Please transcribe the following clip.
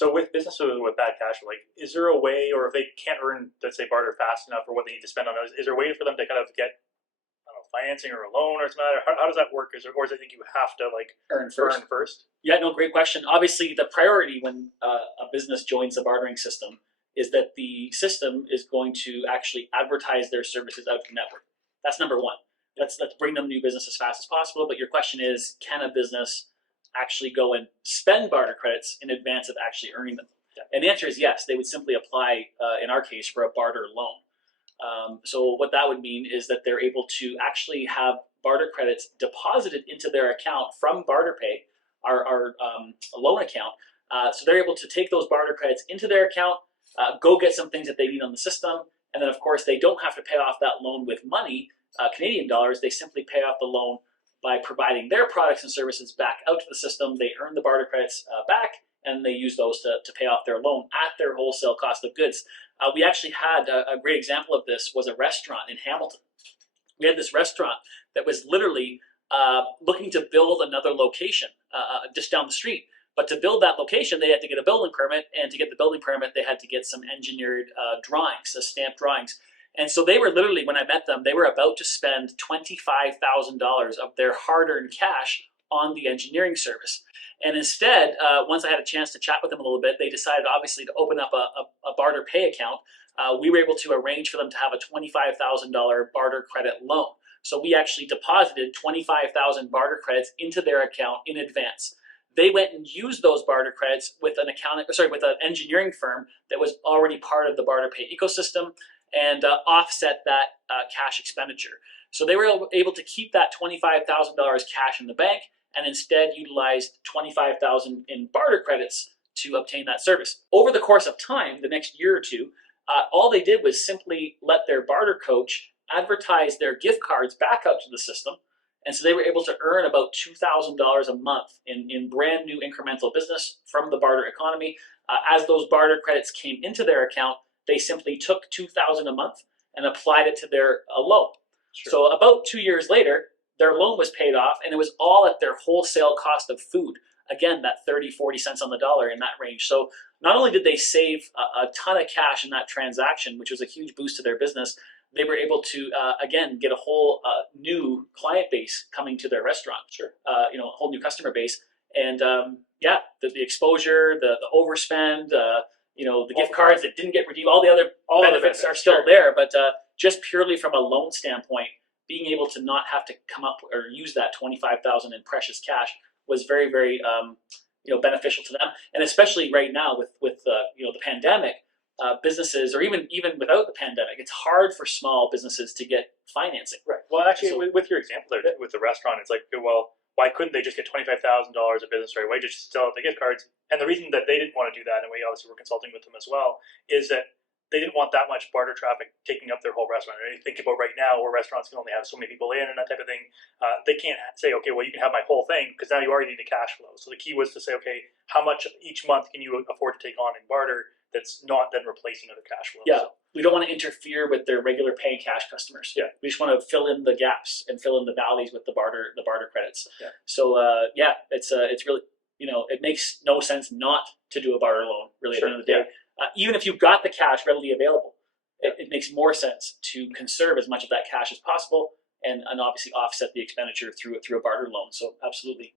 So with businesses with bad cash flow, like, is there a way, or if they can't earn, let's say, barter fast enough for what they need to spend on those, is there a way for them to kind of get, I don't know, financing or a loan or something like that? How does that work? Or is it think you have to like Earn first. earn first? Yeah, no, great question. Obviously, the priority when a business joins the bartering system is that the system is going to actually advertise their services out to the network. That's number one. Let's bring them new business as fast as possible. But your question is, can a business actually go and spend barter credits in advance of actually earning them? Yeah. And the answer is yes. They would simply apply, in our case, for a barter loan. So what that would mean is that they're able to actually have barter credits deposited into their account from BarterPay, our loan account. So they're able to take those barter credits into their account, go get some things that they need on the system, and then of course they don't have to pay off that loan with money, Canadian dollars. They simply pay off the loan by providing their products and services back out to the system. They earn the barter credits back, and they use those to pay off their loan at their wholesale cost of goods. We actually had a great example of this was a restaurant in Hamilton. We had this restaurant that was literally looking to build another location just down the street. But to build that location, they had to get a building permit, and to get the building permit, they had to get some engineered drawings, stamped drawings. And so they were literally, when I met them, they were about to spend $25,000 of their hard-earned cash on the engineering service. And instead, once I had a chance to chat with them a little bit, they decided obviously to open up a BarterPay account. We were able to arrange for them to have a $25,000 barter credit loan. So we actually deposited 25,000 barter credits into their account in advance. They went and used those barter credits with an engineering firm that was already part of the BarterPay ecosystem, and offset that cash expenditure. So they were able to keep that $25,000 cash in the bank, and instead utilized $25,000 in barter credits to obtain that service. Over the course of time, the next year or two, all they did was simply let their barter coach advertise their gift cards back out to the system. And so they were able to earn about $2,000 a month in brand new incremental business from the barter economy. As those barter credits came into their account, they simply took $2,000 a month and applied it to their loan. Sure. So about 2 years later, their loan was paid off, and it was all at their wholesale cost of food. Again, that 30, 40 cents on the dollar, in that range. So not only did they save a ton of cash in that transaction, which was a huge boost to their business, they were able to, again, get a whole new client base coming to their restaurant. Sure. A whole new customer base. And yeah, the exposure, the overspend, the gift cards that didn't get redeemed, all the other benefits are still there. But just purely from a loan standpoint, being able to not have to come up or use that $25,000 in precious cash was very, very beneficial to them. And especially right now with the pandemic, businesses, or even without the pandemic, it's hard for small businesses to get financing. Right. Well, actually, with your example there with the restaurant, it's like, well, why couldn't they just get $25,000 of business right away, just sell out the gift cards? And the reason that they didn't want to do that, and we obviously were consulting with them as well, is that they didn't want that much barter traffic taking up their whole restaurant. And you think about right now where restaurants can only have so many people in and that type of thing. They can't say, okay, well, you can have my whole thing, because now you already need a cash flow. So the key was to say, okay, how much each month can you afford to take on in barter that's not then replacing other cash flows? Yeah, we don't want to interfere with their regular paying cash customers. Yeah, we just want to fill in the gaps and fill in the valleys with the barter credits. Yeah. So it's really, it makes no sense not to do a barter loan. Really, at the end of the day, even if you've got the cash readily available, it makes more sense to conserve as much of that cash as possible, and obviously offset the expenditure through a barter loan. So absolutely.